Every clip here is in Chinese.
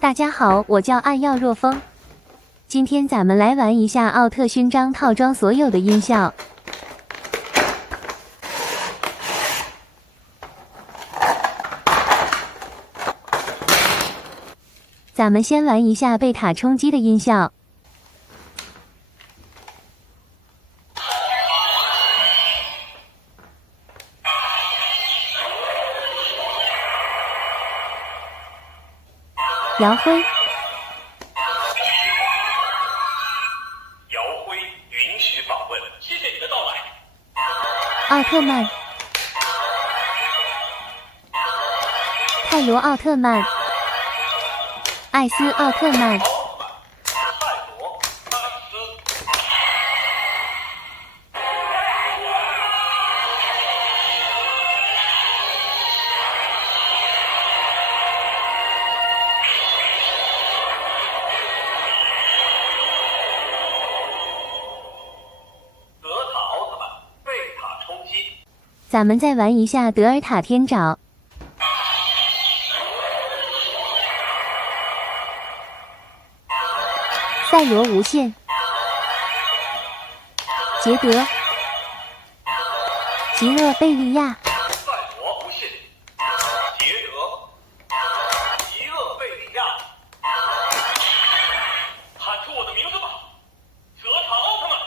大家好，我叫暗耀若风。今天咱们来玩一下奥特勋章套装所有的音效。咱们先玩一下贝塔冲击的音效。摇灰，摇灰允许访问，谢谢你的到来。奥特曼，泰罗奥特曼，艾斯奥特曼，泰罗，艾斯。德塔奥特曼，贝塔冲击。咱们再玩一下德尔塔天爪。赛罗无限，捷德，吉厄贝利亚，赛罗无限，捷德，吉厄贝利亚，喊出我的名字吧，泽塔奥特曼。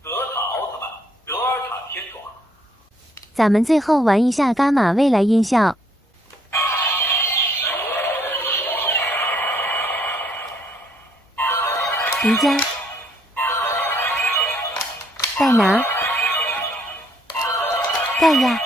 德塔奥特曼，德尔塔天爪。咱们最后玩一下伽马未来音效。迪迦，戴拿，盖亚，